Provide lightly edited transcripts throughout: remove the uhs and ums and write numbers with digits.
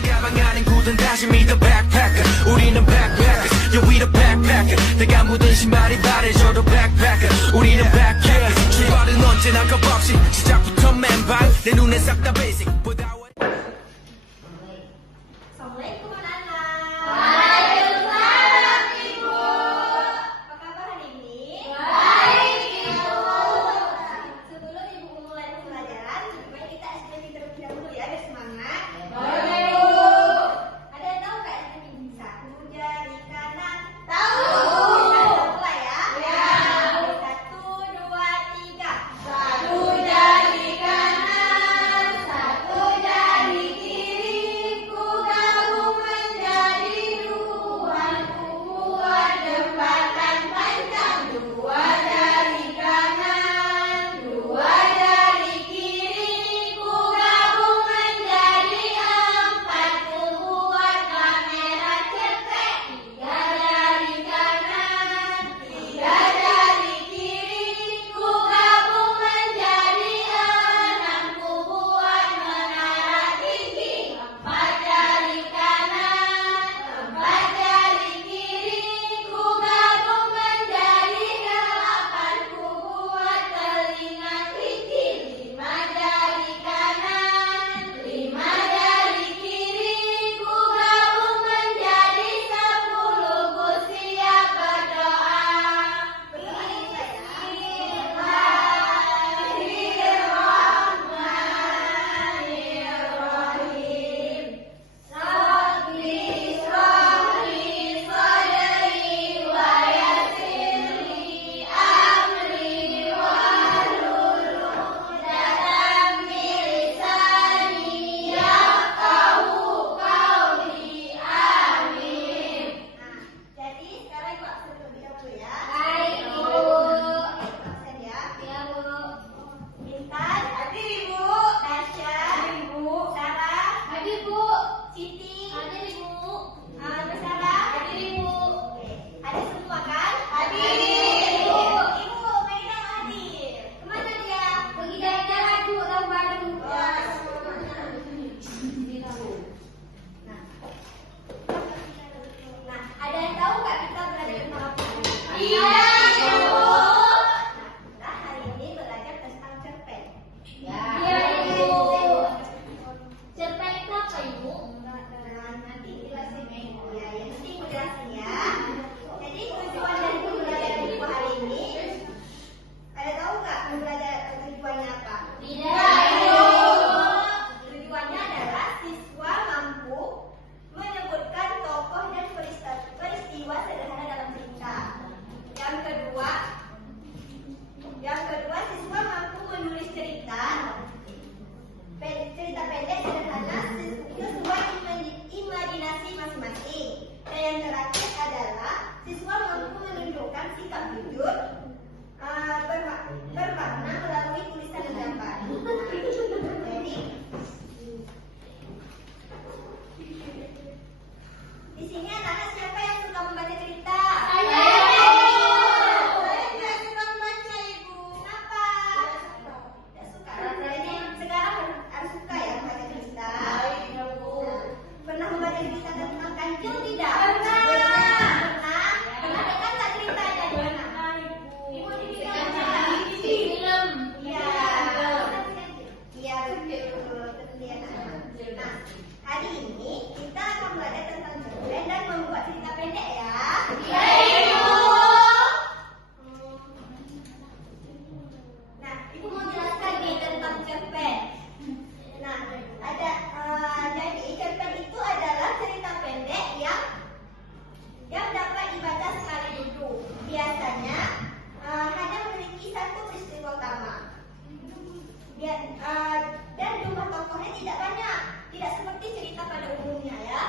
가방 안엔 굳은 다짐이 the backpacker 우리는 backpackers yeah we the backpacker 내가 묻은 신발이 바래져도 backpacker 우리는 backpackers 출발은 언제나 겁없이 시작부터 맨발 내 눈에 싹 다 basic Assalamualaikum anak-anak. Waalaikumsalam Ibu. Apa kabar hari ini? Baik Ibu. Sebelum Ibu memulai pembelajaran, lebih baik kita SPP terlebih dahulu ya, biar semangat. Baik Ibu. Ada yang tahu nggak SPP? Satu jari kanan. Tahu. Kita mulai ya. Ya. 1, 2, 3. Satu jari kanan, satu jari kiri. Ku gabung menjadi dua, ku buat jembatan panjang. Dua jari kanan, dua jari kiri. Ku gabung menjadi empat, ku buat kamera cetek. Tiga jari kanan, tiga jari kiri. Ku gabung menjadi enam, ku buat menara tinggi. Empat jari kanan, empat jari kiri. Ku gabung menjadi delapan, ku buat telinga kelinci. Lima jari kanan, lima jari kiri. Ku gabung menjadi 10, ku siap berdoa. Bismillahirrahmanirrahim. Rabbi shrahli sadri wa yassirli amri wahlul 'uqdatam min lisani yafqahu qawli. Amin. Jadi sekarang Ibu absen terlebih dahulu ya. Baik Ibu. Absen ya. Iya Bu. Intan. Hadir Ibu. Tasya. Hadir Ibu. Sarah. Hadir Bu. Siti. Hadir Ibu. Sarah. Hadir Ibu. Oke. Hadir semua kan? Hadir. Ibu. Maida hadir. Kemana dia? Pergi jalan-jalan Bu, tahun baru. Nah, ada yang tahu nggak kita belajar tentang apa? Iya. Nah, hari ini belajar tentang cerpen. Ya. Iya Ibu. Cerpen itu apa Ibu? Nanti jelasin ya. Nanti Ibu jelasin ya. Jadi tujuan dari pembelajaran Ibu hari ini, ada tahu nggak belajar tujuannya apa? Tidak Ibu. Tujuannya adalah siswa mampu menyebutkan tokoh dan peristiwa sederhana dalam cerita. Yang kedua, siswa mampu menulis cerita pendek sederhana sesuai imajinasi masing-masing. Dan yang terakhir adalah siswa mampu menunjukkan sikap jujur bermakna melalui tulisan dan gambar. Jadi di sini anak-anak siapa yang suka membaca cerita? Saya tidak suka membaca Ibu. Kenapa? Tidak suka. Jadi sekarang harus suka ya membaca cerita. Ibu. Pernah membaca cerita tentang kancil tidak? Pernah. Pernah dengar nggak ceritanya di mana? Ibu di film. Iya. Iya betul. Nah, hari ini kita akan belajar tentang cerpen dan membuat cerita pendek ya. Iya Ibu. Nah, Ibu mau jelaskan nih tentang cerpen. Nah, jadi cerpen itu adalah cerita pendek yang dapat dibaca sekali duduk. Biasanya hanya memiliki satu peristiwa utama. Dan jumlah tokohnya tidak banyak, tidak seperti cerita pada umumnya ya.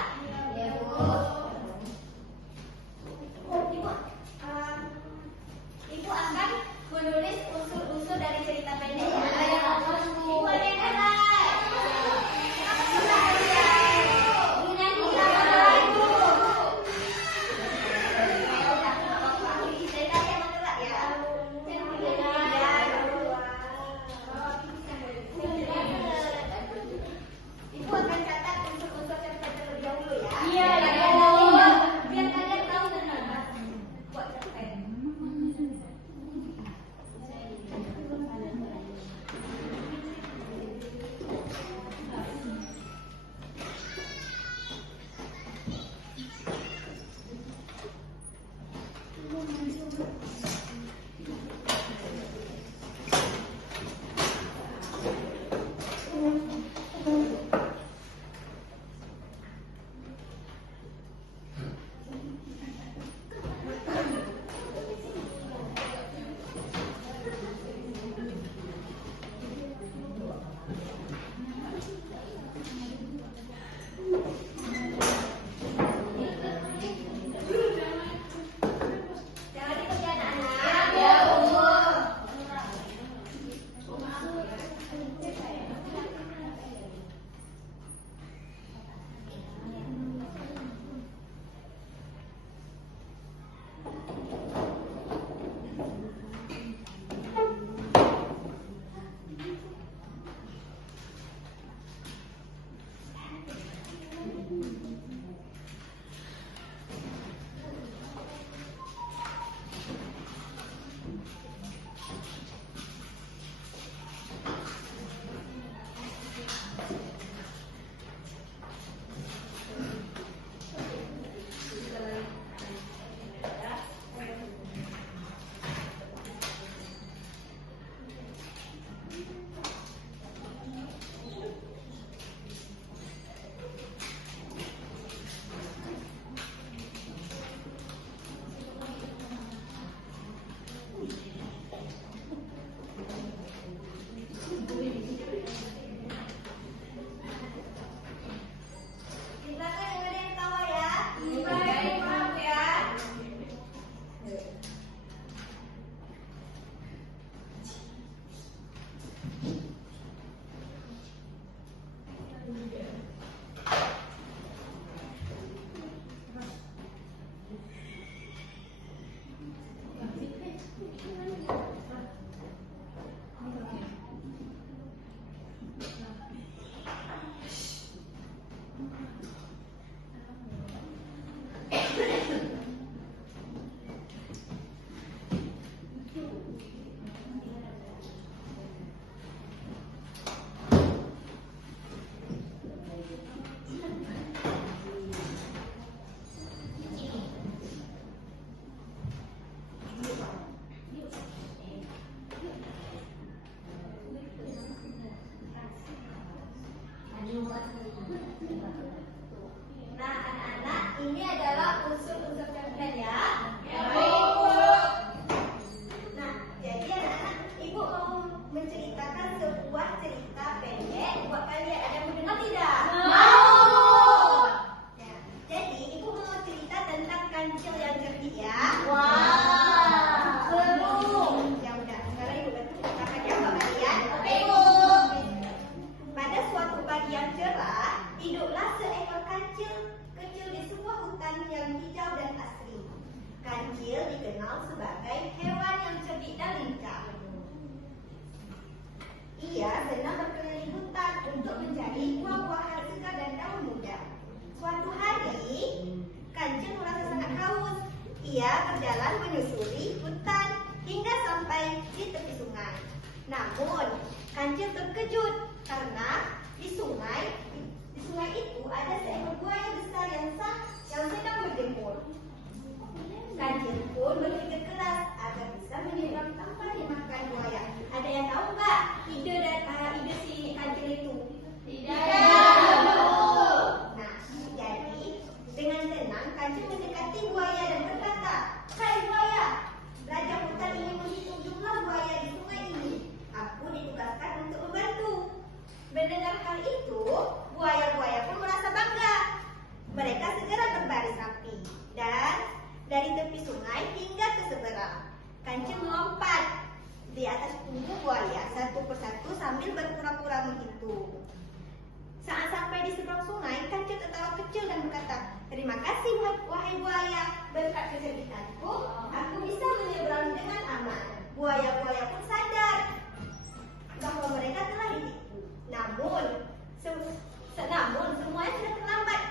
dikenal sebagai hewan yang cerdik dan lincah. Ia senang berkeliling hutan untuk mencari buah-buahan segar dan daun muda. Suatu hari, Kancil merasa sangat haus. Ia berjalan menyusuri hutan hingga sampai di tepi sungai. Namun, Kancil terkejut karena di sungai itu ada seekor buaya besar yang sedang berjemur. Kancil pun berpikir keras agar bisa menyeberang tanpa dimakan buaya. Ada yang tahu nggak ide si Kancil itu? Tidak. Nah, jadi dengan tenang Kancil mendekati buaya dan berkata, "Hai buaya, Raja Hutan ingin menghitung jumlah buaya di sungai ini. Aku ditugaskan untuk membantu." Mendengar hal itu, buaya-buaya pun merasa bangga. Mereka segera berbaris rapi dan dari tepi sungai hingga ke seberang. Kancil melompat di atas punggung buaya satu persatu sambil berpura-pura menghitung. Saat sampai di seberang sungai, Kancil tertawa kecil dan berkata, "Terima kasih wahai buaya, berkat kecerdikanku, aku bisa menyeberang dengan aman." Buaya-buaya pun sadar bahwa mereka telah ditipu. Namun semuanya sudah terlambat.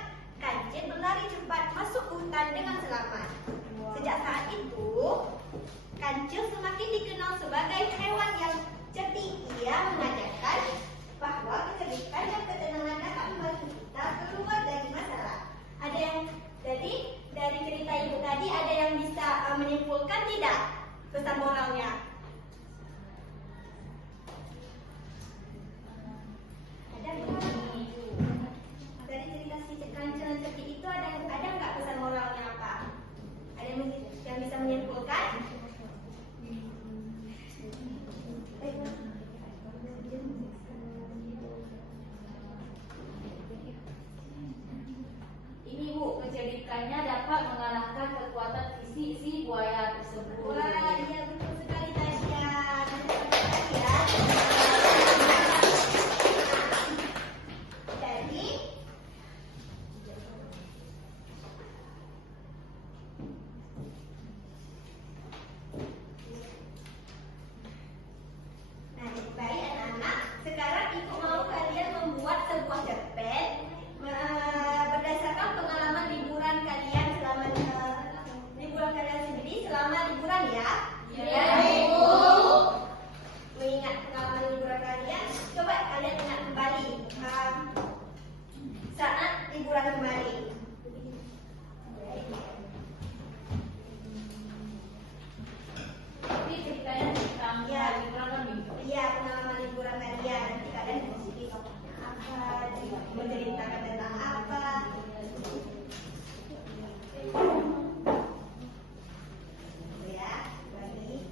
Kancil berlari cepat masuk hutan dengan selamat. Sejak saat itu, Kancil semakin dikenal sebagai hewan yang cerdik. Ia mengajarkan bahwa kecerdikan dan ketenangan dapat membantu kita keluar dari masalah. Ada yang dari cerita ibu tadi ada yang bisa menyimpulkan tidak pesan moralnya? Ada nggak? Dari cerita si Kancil yang cerdik itu ada nggak pesan moralnya apa? Ada yang bisa menyimpulkan? Ini Bu, kecerdikannya dapat mengalahkan kekuatan fisik si buaya tersebut. Wah, iya betul sekali Tasya. Ya. Jadi baik anak-anak, sekarang ibu mau kalian membuat sebuah cerpen berdasarkan pengalaman liburan kalian sendiri selama liburan ya. Ya, Ibu. Mengingat pengalaman liburan kalian, coba kalian ingat kembali saat liburan kembali. Tapi ceritanya tentang Ya. liburan kami. Iya, pengalaman liburan kalian. Nanti kalian di tokohnya apa, menceritakan tentang apa. Ya, bagi.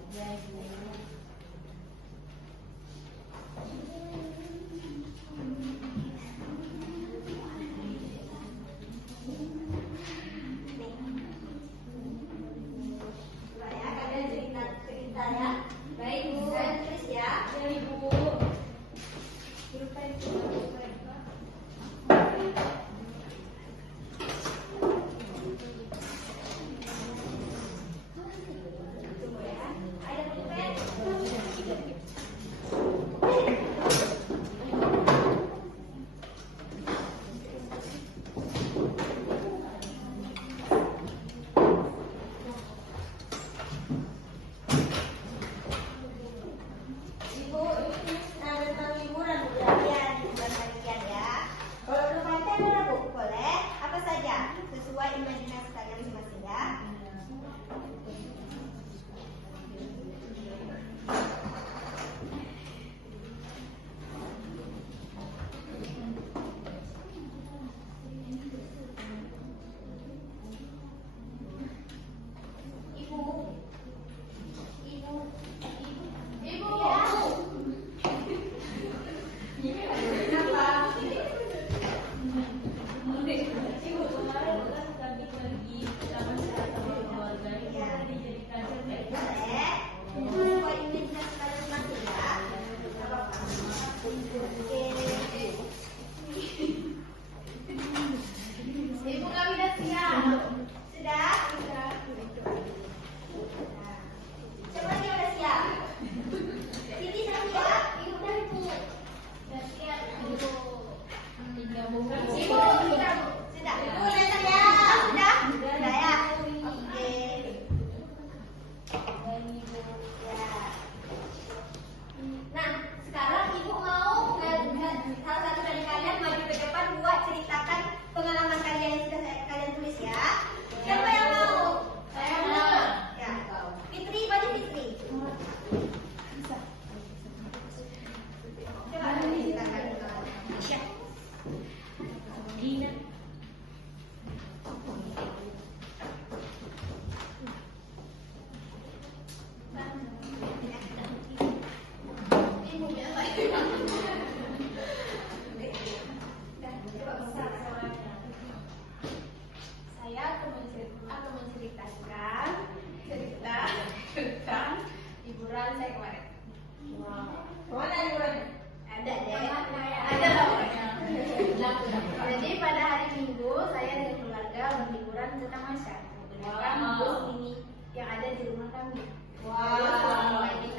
hiburan tentang masyarakat. Wow. Kan bus ini yang ada di rumah kami. Wow. Di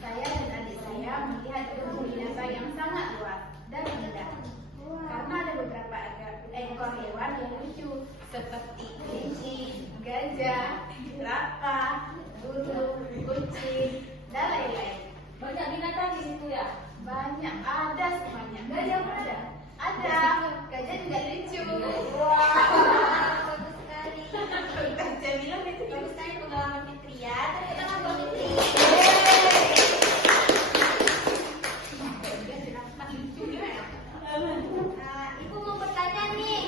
saya dan adik saya melihat kebun binatang yang sangat luas dan indah. Karena ada beberapa ekor hewan yang lucu seperti kelinci, gajah, jerapah, burung, kucing, dan lain-lain. Banyak binatang di situ ya? Banyak, ada semuanya. Gajah pun ada? Ada. Gajah juga lucu. Bagus sekali. Gajah bilang itu bagus sekali pengalaman Fitri ya. Tepuk tangan buat Fitri. Ibu mau bertanya nih.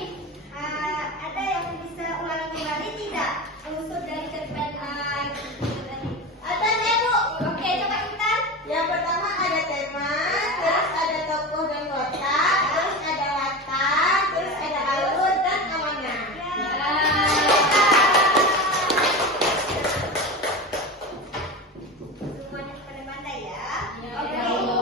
Ada yang bisa ulangi kembali tidak? Unsur dari cerpen ada ya Bu? Oke, coba Intan. Yang pertama ada tema, terus ada tokoh dan kota, terus ada latar, terus ada alur dan amanah. Semuanya pada pandai ya. Ya, Oke. ya, Bu.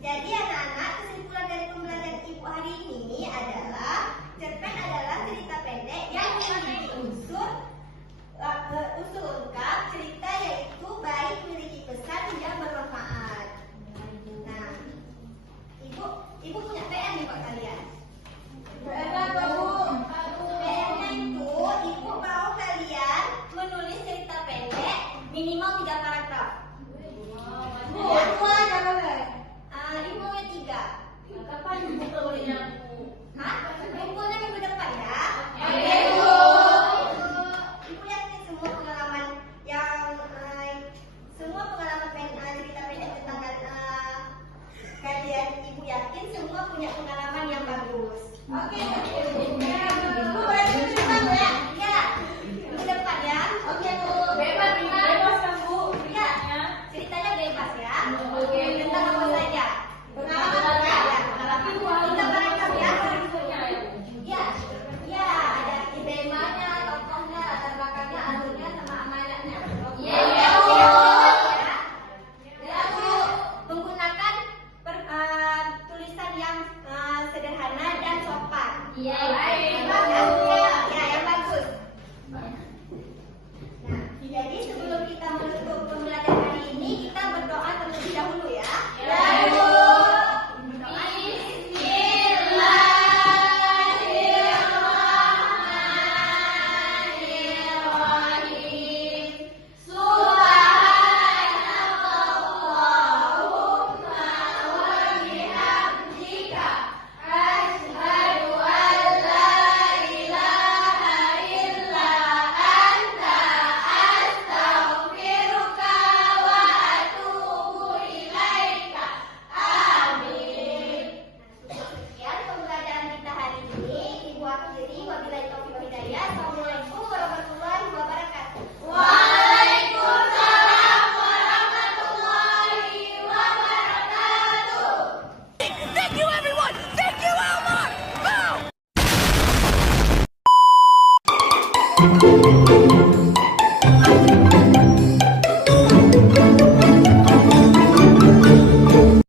Jadi anak-anak, kesimpulan dari pembelajaran Ibu hari ini adalah cerpen adalah cerita pendek yang memiliki unsur lengkap cerita yaitu baik memiliki pesan yang bermanfaat. Nah, ibu punya PR nih buat kalian. Kenapa Bu? PR-nya itu ibu mau kalian menulis cerita pendek minimal 3 paragraf. Bu, aku aja boleh. Ibu maunya 3. Kapan ibu keluarnya Bu? Hah? Kumpulnya minggu depan ya. Oke, Bu. Ibu yakin semua pengalaman cerita pendek tentang kalian. Ibu yakin semua punya pengalaman yang bagus. Oke. Bu, berarti minggu depan Bu ya? Iya, minggu depan ya. Oke Bu. Bebas kan Bu? Iya, ceritanya bebas ya. Oke, Bu. Tentang apa saja. Pengalaman Ya, ya? pengalaman. Tapi Bu harus Kita bareng ya. bukunya ya Bu? Iya, iya, ada temanya, tokohnya, latar belakangnya, alurnya, sama amanatnya. Iya, Oke, Bu. ya, Bu. Menggunakan tulisan yang sederhana dan sopan. Iya,